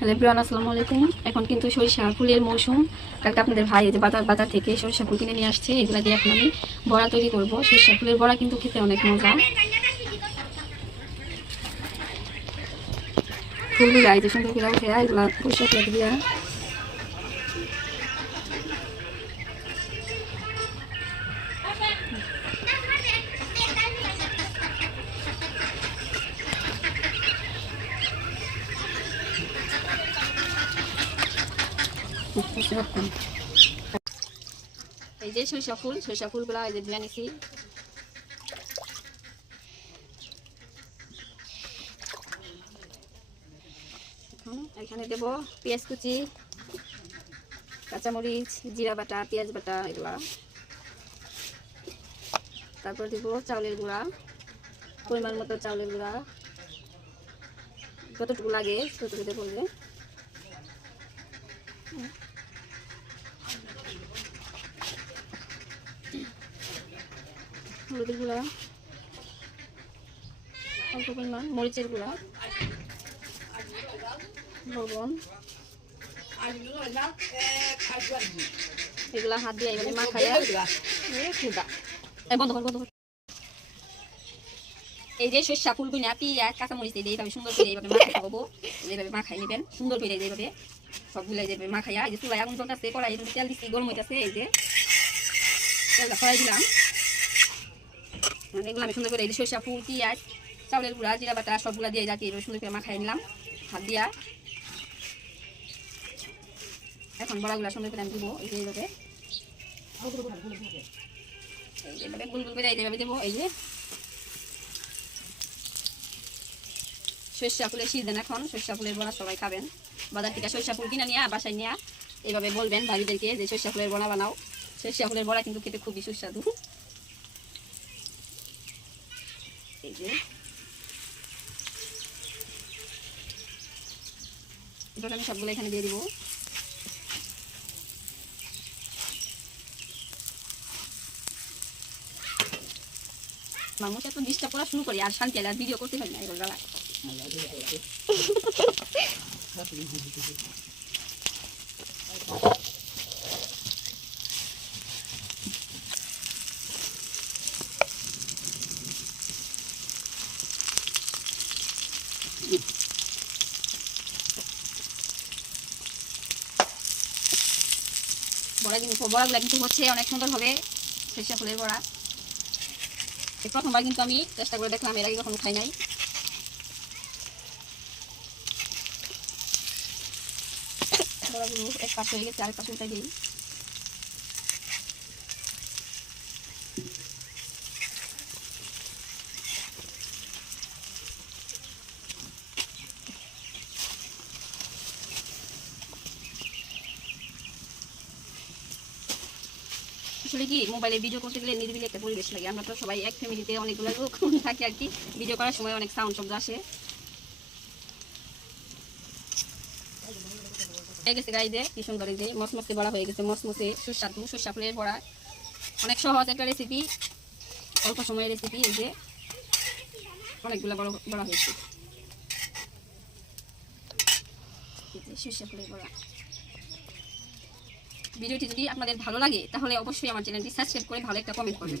Hello everyone, আসসালামু আলাইকুম। এখন কিন্তু সরিষা ফুলের মৌসুম। কালকে আপনাদের ভাই যে বাজার থেকে সরিষা ফুল কিনে নিয়ে আসছে, এগুলা দিয়ে এখন আমি বড়া তৈরি করবো। সরিষা ফুলের বড়া কিন্তু খেতে অনেক মজা। ফুলগুলো এই যে সুন্দর করে উঠে এগুলা পরিষ্কার করে দিয়া এই যে সরিষা ফুলগুলা এই যে দিয়ে নিছি। এখানে দেব পেঁয়াজ কুচি, কাঁচামরিচ, জিরা বাটা, পেঁয়াজ বাটা এগুলা। তারপর দেব চাউলের গুঁড়া, পরিমাণ মতো চাউলের গুঁড়া, যতটুকু লাগে ততটুকু বললে। হলুদের গুঁড়া, অল্প পরিমাণ মরিচের গুঁড়া, লবণ, এগুলা হাত দিয়ে এভাবে মাখাইয়া বন্ধ কর। এই যে সরিষা ফুলগুলো পেঁয়াজ কাঁচামরিচ দিয়ে এইভাবে সুন্দর করে এইভাবে মাখাই খাবো। এইভাবে মাখাই নেবেন সুন্দর করে, এইভাবে সবগুলো এইভাবে মাখাইয়া। এই যে চুলায় আগুন জ্বলতেছে, কড়াই তেল দিচ্ছি, গরম হইতেছে। এই যে তেলটা কড়াই দিলাম, এগুলো আমি সুন্দর করে এই যে সরিষা ফুল, পেঁয়াজ, চাউলের গুঁড়া, জিরা বাটা সবগুলা দিয়ে যাতে এইভাবে সুন্দর করে মাখাই নিলাম হাত দিয়া। এখন বড়াগুলা সুন্দর করে আমি দিব এই যে এইভাবে গুল গুল করে এইভাবে দেবো। এই যে সরিষা ফুলের সিজন, এখন সরিষা ফুলের বড়া সবাই খাবেন। বাজার থেকে সরিষা ফুল কিনে নিয়ে বাসায় নিয়ে এইভাবে বলবেন ভাবিদেরকে যে সরিষা ফুলের বড়া বানাও। সরিষা ফুলের বড়া কিন্তু খেতে খুবই সুস্বাদু। এই যে এবার আমি সবগুলো এখানে দিয়ে দিব। মানুষ এত ডিস্টার্ব করা শুরু করি আর শান্তি আর ভিডিও করতে পারি না এগুলো জ্বালায়। বড়াগুলো কিন্তু হচ্ছে অনেক সুন্দর হবে সরিষা ফুলের বড়া। প্রথমবার কিন্তু আমি চেষ্টা করে দেখলাম, এর আগে কখনো খাই নাই। বড়াগুলো এক পাশ হয়ে গেছে, আরেক পাশ উল্টাই দিই। আসলে কি মোবাইলে ভিডিও করতে গেলে নিরিবিলি একটা পরিবেশ লাগে। আমরা তো সবাই এক ফ্যামিলিতে অনেকগুলো লোক থাকি আর কি, ভিডিও করার সময় অনেক সাউন্ড শব্দ আসে। হয়ে গেছে গাইজে কি সুন্দর, এই যে মসমসে বড়া হয়ে গেছে, মসমসে সুস্বাদু সরিষা ফুলের বড়া। অনেক সহজ একটা রেসিপি, অল্প সময়ের রেসিপি। এই যে অনেকগুলো বড়া হয়েছে সরিষা ফুলের বড়া। ভিডিওটি যদি আপনাদের ভালো লাগে তাহলে অবশ্যই আমার চ্যানেলটি সাবস্ক্রাইব করে ভালো একটা কমেন্ট করবেন।